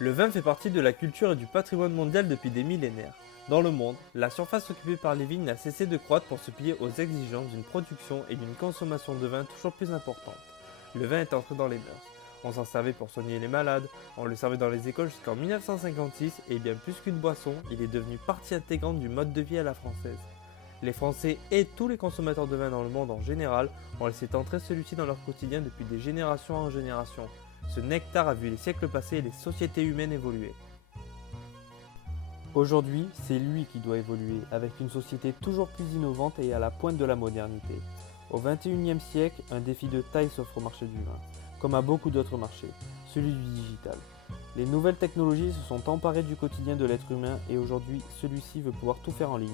Le vin fait partie de la culture et du patrimoine mondial depuis des millénaires. Dans le monde, la surface occupée par les vignes n'a cessé de croître pour se plier aux exigences d'une production et d'une consommation de vin toujours plus importante. Le vin est entré dans les mœurs. On s'en servait pour soigner les malades, on le servait dans les écoles jusqu'en 1956 et bien plus qu'une boisson, il est devenu partie intégrante du mode de vie à la française. Les Français et tous les consommateurs de vin dans le monde en général ont laissé entrer celui-ci dans leur quotidien depuis des générations en générations. Ce nectar a vu les siècles passer et les sociétés humaines évoluer. Aujourd'hui, c'est lui qui doit évoluer, avec une société toujours plus innovante et à la pointe de la modernité. Au XXIe siècle, un défi de taille s'offre au marché du vin, comme à beaucoup d'autres marchés, celui du digital. Les nouvelles technologies se sont emparées du quotidien de l'être humain et aujourd'hui, celui-ci veut pouvoir tout faire en ligne.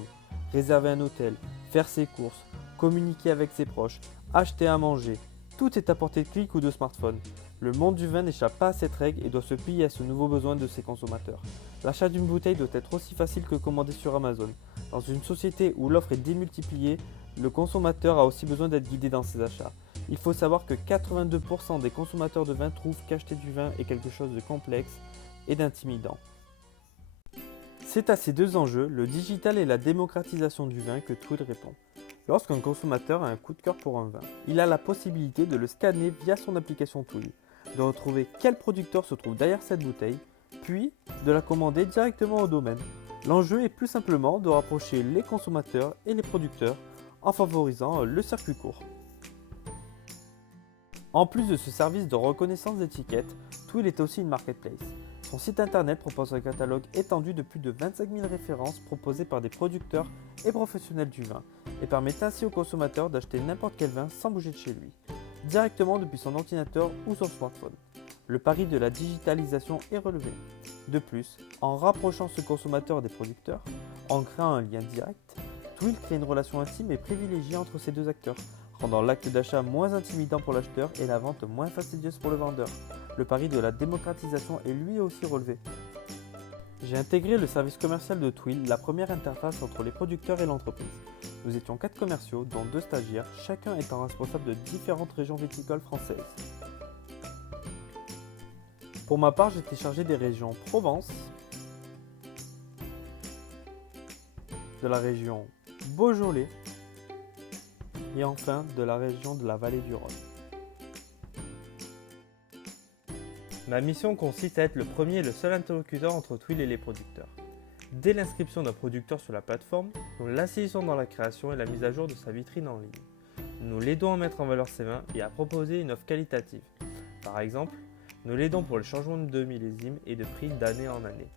Réserver un hôtel, faire ses courses, communiquer avec ses proches, acheter à manger. Tout est à portée de clic ou de smartphone. Le monde du vin n'échappe pas à cette règle et doit se plier à ce nouveau besoin de ses consommateurs. L'achat d'une bouteille doit être aussi facile que commander sur Amazon. Dans une société où l'offre est démultipliée, le consommateur a aussi besoin d'être guidé dans ses achats. Il faut savoir que 82% des consommateurs de vin trouvent qu'acheter du vin est quelque chose de complexe et d'intimidant. C'est à ces deux enjeux, le digital et la démocratisation du vin, que Twill répond. Lorsqu'un consommateur a un coup de cœur pour un vin, il a la possibilité de le scanner via son application Twill, de retrouver quel producteur se trouve derrière cette bouteille, puis de la commander directement au domaine. L'enjeu est plus simplement de rapprocher les consommateurs et les producteurs en favorisant le circuit court. En plus de ce service de reconnaissance d'étiquette, Twill est aussi une marketplace. Son site internet propose un catalogue étendu de plus de 25 000 références proposées par des producteurs et professionnels du vin et permet ainsi aux consommateurs d'acheter n'importe quel vin sans bouger de chez lui, directement depuis son ordinateur ou son smartphone. Le pari de la digitalisation est relevé. De plus, en rapprochant ce consommateur des producteurs, en créant un lien direct, Twill crée une relation intime et privilégiée entre ces deux acteurs, rendant l'acte d'achat moins intimidant pour l'acheteur et la vente moins fastidieuse pour le vendeur. Le pari de la démocratisation est lui aussi relevé. J'ai intégré le service commercial de Twill, la première interface entre les producteurs et l'entreprise. Nous étions 4 commerciaux, dont 2 stagiaires, chacun étant responsable de différentes régions viticoles françaises. Pour ma part, j'étais chargé des régions Provence, de la région Beaujolais et enfin de la région de la vallée du Rhône. Ma mission consiste à être le premier et le seul interlocuteur entre Twill et les producteurs. Dès l'inscription d'un producteur sur la plateforme, nous l'assistons dans la création et la mise à jour de sa vitrine en ligne. Nous l'aidons à mettre en valeur ses vins et à proposer une offre qualitative. Par exemple, nous l'aidons pour le changement de millésime et de prix d'année en année.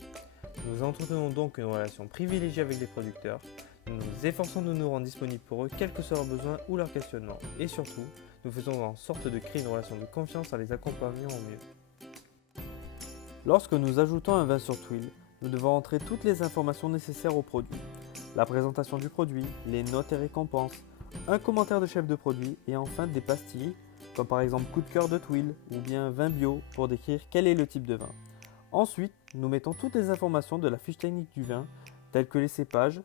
Nous entretenons donc une relation privilégiée avec les producteurs. Nous nous efforçons de nous rendre disponibles pour eux, quels que soient leurs besoins ou leurs questionnements. Et surtout, nous faisons en sorte de créer une relation de confiance en les accompagnant au mieux. Lorsque nous ajoutons un vin sur Twill, nous devons entrer toutes les informations nécessaires au produit. La présentation du produit, les notes et récompenses, un commentaire de chef de produit et enfin des pastilles, comme par exemple coup de cœur de Twill ou bien vin bio pour décrire quel est le type de vin. Ensuite, nous mettons toutes les informations de la fiche technique du vin, telles que les cépages,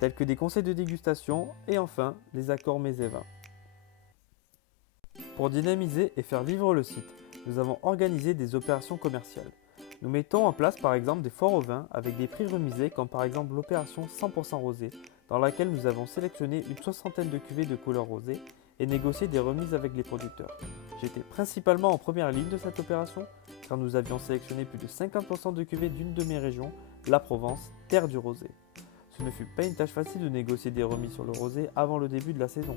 tels que des conseils de dégustation et enfin les accords mets et vins. Pour dynamiser et faire vivre le site, nous avons organisé des opérations commerciales. Nous mettons en place par exemple des foires au vin avec des prix remisés comme par exemple l'opération 100% rosé dans laquelle nous avons sélectionné une soixantaine de cuvées de couleur rosée et négocié des remises avec les producteurs. J'étais principalement en première ligne de cette opération car nous avions sélectionné plus de 50% de cuvées d'une de mes régions, la Provence, terre du rosé. Ce ne fut pas une tâche facile de négocier des remises sur le rosé avant le début de la saison.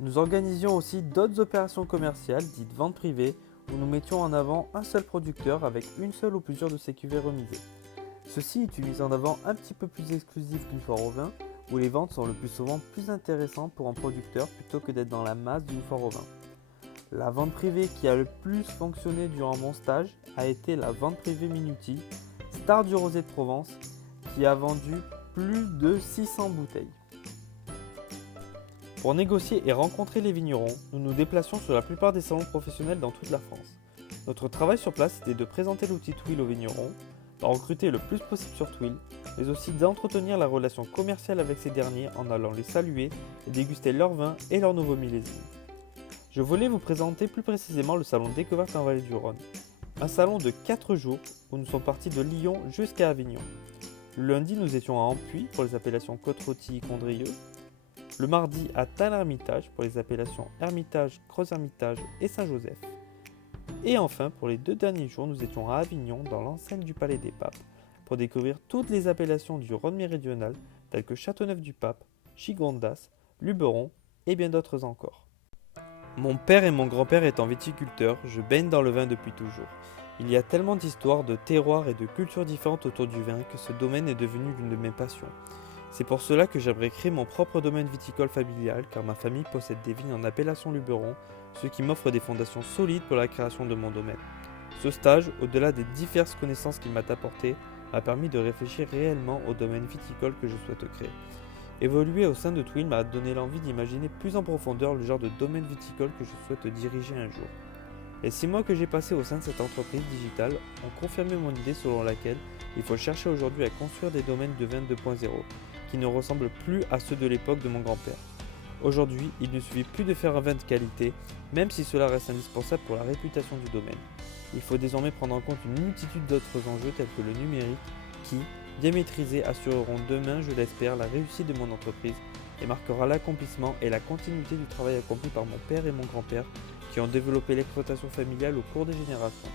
Nous organisions aussi d'autres opérations commerciales dites ventes privées où nous mettions en avant un seul producteur avec une seule ou plusieurs de ses cuvées remisées. Ceci est une mise en avant un petit peu plus exclusive qu'une foire au vin, où les ventes sont le plus souvent plus intéressantes pour un producteur plutôt que d'être dans la masse d'une foire au vin. La vente privée qui a le plus fonctionné durant mon stage a été la vente privée Minuti, star du rosé de Provence, qui a vendu plus de 600 bouteilles. Pour négocier et rencontrer les vignerons, nous nous déplacions sur la plupart des salons professionnels dans toute la France. Notre travail sur place était de présenter l'outil Twill aux vignerons, d'en recruter le plus possible sur Twill, mais aussi d'entretenir la relation commerciale avec ces derniers en allant les saluer et déguster leurs vins et leurs nouveaux millésimes. Je voulais vous présenter plus précisément le salon Découverte en Vallée du Rhône. Un salon de 4 jours où nous sommes partis de Lyon jusqu'à Avignon. Le lundi, nous étions à Ampuis pour les appellations Côte-Rôtie, Condrieu. Le mardi, à Tain-l'Hermitage pour les appellations Hermitage, Creuse-Hermitage et Saint-Joseph. Et enfin, pour les 2 derniers jours, nous étions à Avignon dans l'enceinte du Palais des Papes pour découvrir toutes les appellations du Rhône méridional telles que Châteauneuf-du-Pape, Chigondas, Luberon et bien d'autres encore. Mon père et mon grand-père étant viticulteurs, je baigne dans le vin depuis toujours. Il y a tellement d'histoires, de terroirs et de cultures différentes autour du vin que ce domaine est devenu l'une de mes passions. C'est pour cela que j'aimerais créer mon propre domaine viticole familial car ma famille possède des vignes en appellation Luberon, ce qui m'offre des fondations solides pour la création de mon domaine. Ce stage, au-delà des diverses connaissances qu'il m'a apportées, m'a permis de réfléchir réellement au domaine viticole que je souhaite créer. Évoluer au sein de Twill m'a donné l'envie d'imaginer plus en profondeur le genre de domaine viticole que je souhaite diriger un jour. Les 6 mois que j'ai passés au sein de cette entreprise digitale ont confirmé mon idée selon laquelle il faut chercher aujourd'hui à construire des domaines de vin 2.0 qui ne ressemblent plus à ceux de l'époque de mon grand-père. Aujourd'hui, il ne suffit plus de faire un vin de qualité, même si cela reste indispensable pour la réputation du domaine. Il faut désormais prendre en compte une multitude d'autres enjeux tels que le numérique qui, bien maîtrisés, assureront demain, je l'espère, la réussite de mon entreprise et marquera l'accomplissement et la continuité du travail accompli par mon père et mon grand-père qui ont développé l'exploitation familiale au cours des générations.